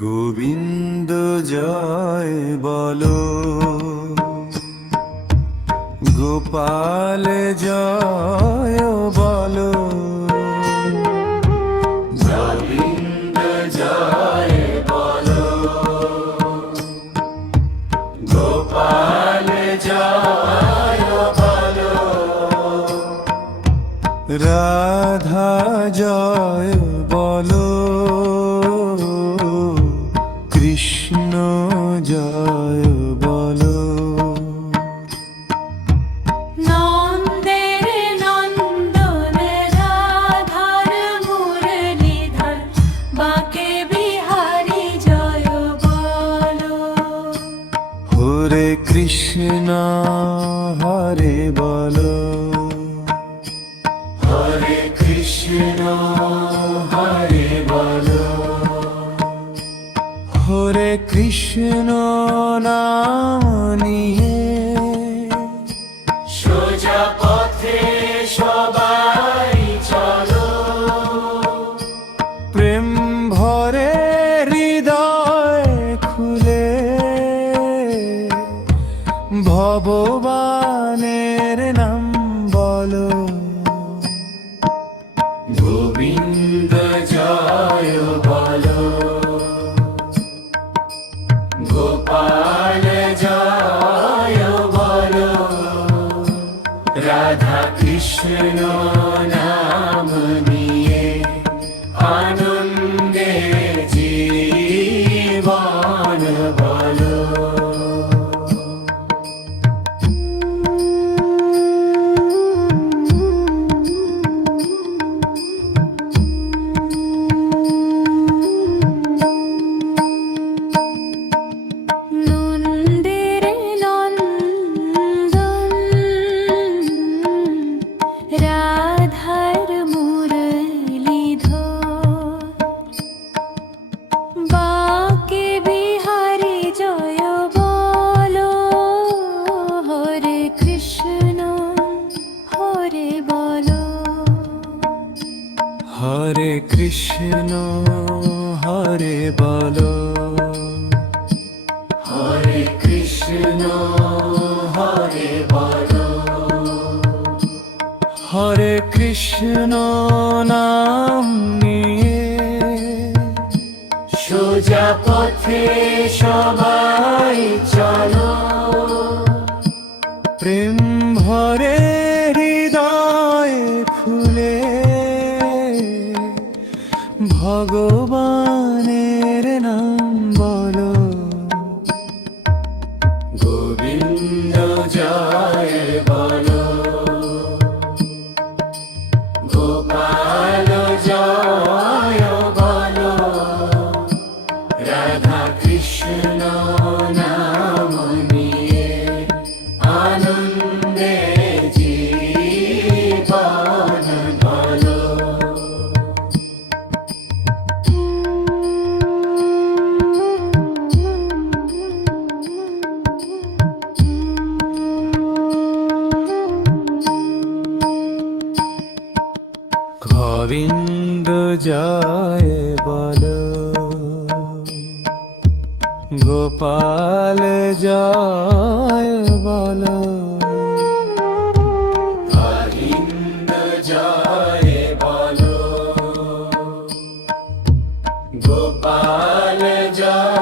গোবিন্দ জয় বলো, গোপাল জয় বলো। গোবিন্দ জয় বলো, গোপাল জয় বলো। রাধা জয় বলো, কৃষ্ণ জয় বলো। নন্দের নন্দন রাধার মুরলীধর, বাঁকে বিহারী জয় বলো। হরে কৃষ্ণ হরে বলো, হরে কৃষ্ণ হরে বলো। হরে কৃষ্ণ নাম নিয়ে সোজা পথে সবাই চলো। প্রেম ভরে হৃদয় খুলে ভগবানের নাম বলো। গোবিন্দ জয় বলো, গোপাল জয় বলো। রাধা কৃষ্ণ নাম নিয়ে আনন্দে জীবন বলো। নন্দের নন্দন রাধার মুরলীধর, বাঁকে বিহারী জয় বলো। হরে কৃষ্ণ হরে বলো। হরে কৃষ্ণ হরে বলো, হরে কৃষ্ণ হরে বলো। হরে কৃষ্ণ নাম নিয়ে সোজা পথে সবাই চলো। প্রেম ভরে হৃদয় খুলে ভগবানের নাম বলো। গোবিন্দ জয় বলো, গোপাল জয় বলো। রাধা কৃষ্ণ নাম নিয়ে আনন্দে জীবন বলো। গোবিন্দ জয় বলো, গোপাল জয় বলো। গোবিন্দ জয় বলো, গোপাল জয়